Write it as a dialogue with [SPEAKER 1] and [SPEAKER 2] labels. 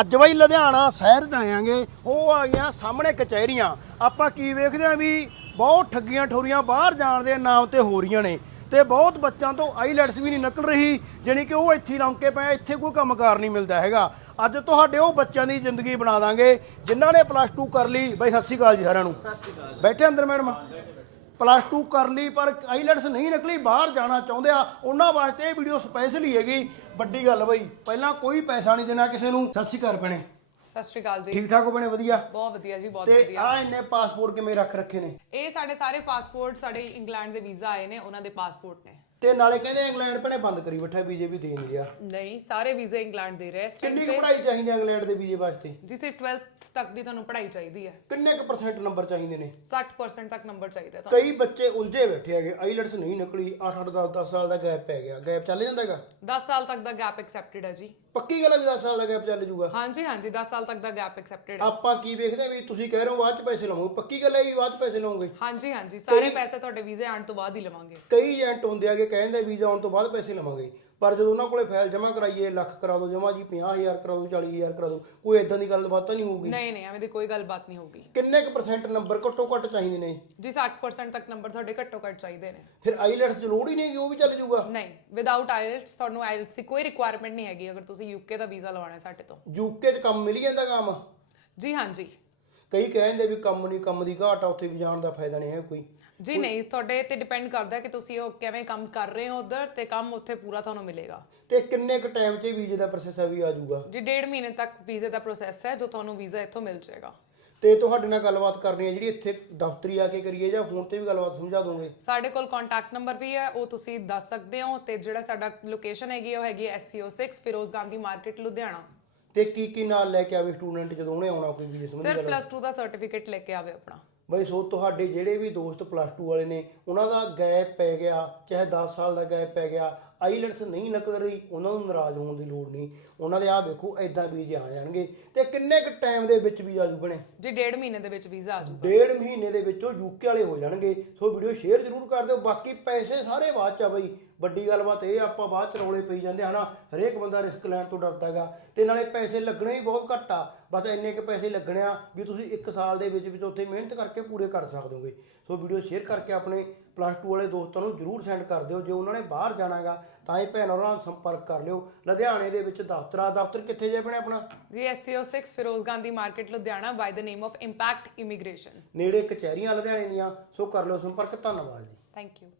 [SPEAKER 1] ਅੱਜ ਬਈ ਲੁਧਿਆਣਾ ਸ਼ਹਿਰ ਚ ਆਇਆਂਗੇ, ਉਹ ਆ ਗਈਆਂ ਸਾਹਮਣੇ ਕਚਹਿਰੀਆਂ। ਆਪਾਂ ਕੀ ਵੇਖਦੇ ਆਂ ਵੀ ਬਹੁਤ ਠੱਗੀਆਂ ਠੋਰੀਆਂ ਬਾਹਰ ਜਾਣ ਦੇ ਨਾਮ ਤੇ ਹੋ ਰਹੀਆਂ ਨੇ ਤੇ ਬਹੁਤ ਬੱਚਿਆਂ ਤੋਂ ਆਈਲੈਟਸ ਵੀ ਨਹੀਂ ਨਿਕਲ ਰਹੀ, ਜਾਣੀ ਕਿ ਉਹ ਇੱਥੇ ਹੀ ਲੰਕੇ ਪਏ ਇੱਥੇ ਕੋਈ ਕੰਮਕਾਰ ਨਹੀਂ ਮਿਲਦਾ ਹੈਗਾ। ਅੱਜ ਤੁਹਾਡੇ ਉਹ ਬੱਚਿਆਂ ਦੀ ਜ਼ਿੰਦਗੀ ਬਣਾ ਦਾਂਗੇ, ਜਿਨ੍ਹਾਂ ਨੇ ਪਲੱਸ 2 ਕਰ ਲਈ। ਬਈ ਸਤਿ ਸ਼੍ਰੀ ਅਕਾਲ ਜੀ ਸਾਰਿਆਂ ਨੂੰ। ਬੈਠੇ ਅੰਦਰ ਮੈਡਮ? ਪਲੱਸ 2 ਕਰ ਲਈ ਪਰ ਆਈਲੈਟਸ ਨਹੀਂ ਨਿਕਲੀ ਬਾਹਰ ਜਾਣਾ ਚਾਹੁੰਦੇ ਆ। ਉਹਨਾਂ ਵਾਸਤੇ ਇਹ ਵੀਡੀਓ ਸਪੈਸ਼ਲੀ ਹੈਗੀ। ਵੱਡੀ ਗੱਲ ਬਈ ਪਹਿਲਾਂ ਕੋਈ ਪੈਸਾ ਨਹੀਂ ਦੇਣਾ ਕਿਸੇ ਨੂੰ। ਸਤਿ ਸ਼੍ਰੀ ਅਕਾਲ ਭੈਣੇ।
[SPEAKER 2] ਸਤਿ ਸ਼੍ਰੀ ਅਕਾਲ ਜੀ।
[SPEAKER 1] ਠੀਕ ਠਾਕ ਹੋ ਭੈਣੇ? ਵਧੀਆ।
[SPEAKER 2] ਬਹੁਤ ਵਧੀਆ ਜੀ ਬਹੁਤ
[SPEAKER 1] ਤੇ
[SPEAKER 2] ਵਧੀਆ।
[SPEAKER 1] ਆ ਇੰਨੇ ਪਾਸਪੋਰਟ ਕਿਵੇਂ ਰੱਖ ਰੱਖੇ ਨੇ?
[SPEAKER 2] ਇਹ ਸਾਡੇ ਸਾਰੇ ਪਾਸਪੋਰਟ ਸਾਡੇ ਇੰਗਲੈਂਡ ਦੇ ਵੀਜ਼ਾ ਆਏ ਨੇ ਉਹਨਾਂ ਦੇ ਪਾਸਪੋਰਟ ਨੇ।
[SPEAKER 1] ਤੇ ਨਾਲੇ ਕਹਿੰਦੇ ਇੰਗਲੈਂਡ ਭੈਣੇ ਬੰਦ ਕਰੀ ਬੈਠਾ ਵੀਜ਼ੇ ਵੀ ਦੇ ਨਹੀਂ ਰਿਹਾ
[SPEAKER 2] ਨਹੀਂ ਸਾਰੇ ਵੀਜ਼ੇ ਇੰਗਲੈਂਡ ਦੇ ਰਹੇ time
[SPEAKER 1] ਕਿੰਨੀ ਕੁ ਪੜ੍ਹਾਈ ਚਾਹੀਦੀ ਹੈ ਇੰਗਲੈਂਡ ਦੇ ਵੀਜ਼ੇ ਵਾਸਤੇ?
[SPEAKER 2] ਜੀ ਸਿਰਫ 12th ਤੱਕ ਦੀ ਤੁਹਾਨੂੰ ਪੜ੍ਹਾਈ ਚਾਹੀਦੀ ਹੈ
[SPEAKER 1] ਕਿੰਨੇ ਕੁ ਪਰਸੈਂਟ ਨੰਬਰ ਚਾਹੀਦੇ ਨੇ?
[SPEAKER 2] 60% ਤੱਕ ਨੰਬਰ ਚਾਹੀਦਾ ਤੁਹਾਨੂੰ।
[SPEAKER 1] ਕਈ ਬੱਚੇ ਉਲਝੇ ਬੈਠੇ ਹੈਗੇ ਆਈਲੈਟਸ ਨਹੀਂ ਨਿਕਲੀ 8 8 10 10 ਸਾਲ ਦਾ ਗੈਪ ਪੈ ਗਿਆ। ਗੈਪ ਚੱਲ ਜਾਂਦਾ ਹੈਗਾ?
[SPEAKER 2] 10 ਸਾਲ ਤੱਕ ਦਾ ਗੈਪ ਐਕਸੈਪਟਡ ਹੈ ਜੀ।
[SPEAKER 1] ਪੱਕੀ ਗੱਲ ਹੈ ਵੀ 10 ਸਾਲ ਦਾ ਗੈਪ ਚੱਲ ਜਾਊਗਾ?
[SPEAKER 2] ਹਾਂਜੀ ਹਾਂਜੀ 10 ਸਾਲ ਤੱਕ ਦਾ ਗੈਪ ਐਕਸੈਪਟਡ ਹੈ
[SPEAKER 1] ਆਪਾਂ ਕੀ ਵੇਖਦੇ ਹਾਂ ਵੀ ਤੁਸੀਂ ਕਹਿ ਰਹੇ ਹੋ ਬਾਅਦ ਚ ਪੈਸੇ ਲਵਾਂਗੇ? ਪੱਕੀ ਗੱਲ ਹੈ ਵੀ ਬਾਅਦ ਚ ਪੈਸੇ ਲਵਾਂਗੇ?
[SPEAKER 2] ਹਾਂਜੀ ਹਾਂਜੀ ਸਾਰੇ ਪੈਸੇ ਤੁਹਾਡੇ ਵੀਜ਼ੇ ਆਉਣ ਤੋਂ ਬਾਅਦ ਹੀ ਲਵਾਂਗੇ।
[SPEAKER 1] ਕਈ ਏਜੰਟ ਹੁੰਦੇ ਆਗੇ ਕਹਿੰਦੇ ਵੀਜ਼ਾ ਆਉਣ ਤੋਂ ਬਾਅਦ ਪੈਸੇ ਲਵਾਂਗੇ। ਪਰ ਜਦੋਂ ਉਹਨਾਂ ਕੋਲੇ ਫਾਈਲ ਜਮ੍ਹਾਂ ਕਰਾਈਏ ਲੱਖ ਕਰਾ ਦਿਓ ਜਮ੍ਹਾਂ ਜੀ 50000 ਕਰਾ ਦਿਓ 40000 ਕਰਾ ਦਿਓ ਕੋਈ ਇਦਾਂ ਦੀ ਗੱਲਬਾਤ ਤਾਂ ਨਹੀਂ ਹੋਊਗੀ?
[SPEAKER 2] ਨਹੀਂ ਨਹੀਂ ਐਵੇਂ ਦੀ ਕੋਈ ਗੱਲਬਾਤ ਨਹੀਂ ਹੋਊਗੀ।
[SPEAKER 1] ਕਿੰਨੇ ਕੁ ਪਰਸੈਂਟ ਨੰਬਰ ਘੱਟੋ ਘੱਟ ਚਾਹੀਦੇ ਨੇ?
[SPEAKER 2] ਜੀ 60% ਤੱਕ ਨੰਬਰ ਤੁਹਾਡੇ ਘੱਟੋ ਘੱਟ ਚਾਹੀਦੇ ਨੇ।
[SPEAKER 1] ਫਿਰ ਆਈਲੈਟਸ ਦੀ ਲੋੜ ਹੀ ਨਹੀਂ ਕਿ ਉਹ ਵੀ ਚੱਲ ਜਾਊਗਾ?
[SPEAKER 2] ਨਹੀਂ ਵਿਦਆਊਟ ਆਇਲਟਸ ਤੁਹਾਨੂੰ ਆਇਲਟਸ ਦੀ ਕੋਈ ਰਿਕੁਆਇਰਮੈਂਟ ਨਹੀਂ ਹੈਗੀ ਅਗਰ ਤੁਸੀਂ ਯੂਕੇ ਦਾ ਵੀਜ਼ਾ ਲਵਾਉਣਾ ਹੈ ਸਾਡੇ ਤੋਂ।
[SPEAKER 1] ਯੂਕੇ 'ਚ ਕੰਮ ਮਿਲ ਜਾਂਦਾ ਕੰਮ?
[SPEAKER 2] ਜੀ ਹਾਂਜੀ।
[SPEAKER 1] ਕਈ ਕਹਿੰਦੇ ਵੀ ਕੰਮ ਨਹੀਂ ਕੰਮ ਦੀ ਘਾਟ ਆ ਉੱਥੇ ਵੀ ਜਾਣ ਦਾ ਫਾਇਦਾ ਨਹੀਂ ਹੈ ਕੋਈ।
[SPEAKER 2] ਜੀ ਨਹੀਂ ਤੁਹਾਡੇ ਤੇ ਡਿਪੈਂਡ ਕਰਦਾ ਕਿ ਤੁਸੀਂ ਉਹ ਕਿਵੇਂ ਕੰਮ ਕਰ ਰਹੇ ਹੋ ਉਧਰ ਤੇ ਕੰਮ ਉੱਥੇ ਪੂਰਾ ਤੁਹਾਨੂੰ ਮਿਲੇਗਾ।
[SPEAKER 1] ਤੇ ਕਿੰਨੇ ਕੁ ਟਾਈਮ 'ਚ ਵੀਜ਼ੇ ਦਾ ਪ੍ਰੋਸੈਸ ਆ ਵੀ ਆ ਜਾਊਗਾ?
[SPEAKER 2] ਜੀ ਡੇਢ ਮਹੀਨੇ ਤੱਕ ਵੀਜ਼ੇ ਦਾ ਪ੍ਰੋਸੈਸ ਹੈ ਜੋ ਤੁਹਾਨੂੰ ਵੀਜ਼ਾ ਇੱਥੋਂ ਮਿਲ ਜਾਏਗਾ।
[SPEAKER 1] ਤੇ ਤੁਹਾਡੇ ਨਾਲ ਗੱਲਬਾਤ ਕਰਨੀ ਹੈ ਜਿਹੜੀ ਇੱਥੇ ਦਫ਼ਤਰੀ ਆ ਕੇ ਕਰੀਏ ਜਾਂ ਫੋਨ ਤੇ ਵੀ ਗੱਲਬਾਤ ਸਮਝਾ ਦੋਗੇ?
[SPEAKER 2] ਸਾਡੇ ਕੋਲ ਕੰਟੈਕਟ ਨੰਬਰ ਵੀ ਹੈ ਉਹ ਤੁਸੀਂ ਦੱਸ ਸਕਦੇ ਹੋ ਤੇ ਜਿਹੜਾ ਸਾਡਾ ਲੋਕੇਸ਼ਨ ਹੈਗੀ ਉਹ ਹੈਗੀ SCO6 ਫਿਰੋਜ਼ ਗਾਂਧੀ ਮਾਰਕੀਟ ਲੁਧਿਆਣਾ।
[SPEAKER 1] ਤੇ ਕੀ ਕੀ ਨਾਲ ਲੈ ਕੇ ਆਵੇ ਸਟੂਡੈਂਟ ਜਦੋਂ ਉਹਨੇ ਆਉਣਾ ਕੋਈ ਵੀਜ਼ੇ ਸੰਬੰਧੀ
[SPEAKER 2] ਸਿਰਫ ਪਲੱਸ 2 ਦਾ ਸਰਟੀਫਿਕੇਟ ਲੈ ਕੇ ਆਵੇ ਆਪਣਾ।
[SPEAKER 1] ਬਈ ਸੋ ਤੁਹਾਡੇ ਜਿਹੜੇ ਵੀ ਦੋਸਤ ਪਲੱਸ 2 ਵਾਲੇ ਨੇ, ਉਹਨਾਂ ਦਾ ਗੈਪ ਪੈ ਗਿਆ, ਚਾਹੇ 10 ਸਾਲ ਦਾ ਗੈਪ ਪੈ ਗਿਆ ਆਈਲੈਟਸ ਨਹੀਂ ਨਿਕਲ ਰਹੀ ਉਹਨਾਂ ਨੂੰ ਨਾਰਾਜ਼ ਹੋਣ ਦੀ ਲੋੜ ਨਹੀਂ। ਉਹਨਾਂ ਦੇ ਆ ਵੇਖੋ ਐਦਾਂ ਵੀਜ਼ੇ ਆ ਜਾਣਗੇ ਤੇ ਕਿੰਨੇ ਕੁ ਟਾਈਮ ਦੇ ਵਿੱਚ ਵੀਜ਼ਾ ਜੂ ਬਣੇ
[SPEAKER 2] ਜੀ ਡੇਢ ਮਹੀਨੇ ਦੇ ਵਿੱਚ ਵੀਜ਼ਾ ਆ ਜਾਊਗਾ।
[SPEAKER 1] ਡੇਢ ਮਹੀਨੇ ਦੇ ਵਿੱਚ ਉਹ ਯੂਕੇ ਵਾਲੇ ਹੋ ਜਾਣਗੇ। ਸੋ ਵੀਡੀਓ ਸ਼ੇਅਰ ਜ਼ਰੂਰ ਕਰ ਦਿਓ। ਬਾਕੀ ਪੈਸੇ ਸਾਰੇ ਬਾਅਦ ਚ ਆ ਬਈ। ਵੱਡੀ ਗੱਲਬਾਤ ਇਹ ਆ, ਆਪਾਂ ਬਾਅਦ ਚ ਰੌਲੇ ਪਈ ਜਾਂਦੇ ਹਨਾ? ਹਰੇਕ ਬੰਦਾ ਰਿਸਕ ਲੈਣ ਤੋਂ ਡਰਦਾ ਹੈਗਾ। ਤੇ ਨਾਲੇ ਪੈਸੇ ਲੱਗਣੇ ਵੀ ਬਹੁਤ ਘੱਟ ਆ। ਬਸ ਇੰਨੇ ਕੁ ਪੈਸੇ ਲੱਗਣੇ ਆ ਵੀ ਤੁਸੀਂ 1 ਸਾਲ ਦੇ ਵਿੱਚ ਵਿੱਚ ਉੱਥੇ ਮਿਹਨਤ ਕਰਕੇ ਪੂਰੇ ਕਰ ਸਕਦੇ ਹੋਗੇ। ਸੋ ਵੀਡੀਓ ਸ਼ੇਅਰ ਕਰਕੇ ਆਪਣੇ ਪਲੱਸ 2 ਵਾਲੇ ਦੋਸਤਾਂ ਨੂੰ ਜ਼ਰੂਰ ਸੈਂਡ ਕਰ ਦਿਓ ਜੇ ਉਹਨਾਂ ਨੇ ਬਾਹਰ ਜਾਣਾਗਾ ਤਾਂ ਇਹ ਭੈਣ ਉਹਨਾਂ ਨਾਲ ਸੰਪਰਕ ਕਰ ਲਿਓ। ਲੁਧਿਆਣੇ ਦੇ ਵਿੱਚ ਦਫ਼ਤਰ ਆ ਦਫ਼ਤਰ ਕਿੱਥੇ ਜੇ ਆਪਣੇ ਆਪਣਾ?
[SPEAKER 2] ਜੀ SCO6 Firoz Gandhi market Ludhiana by the name of Impact Immigration
[SPEAKER 1] ਨੇੜੇ ਕਚਹਿਰੀਆਂ ਲੁਧਿਆਣੇ ਦੀਆਂ ਸੋ ਕਰ ਲਿਓ ਸੰਪਰਕ ਧੰਨਵਾਦ ਜੀ।
[SPEAKER 2] Thank you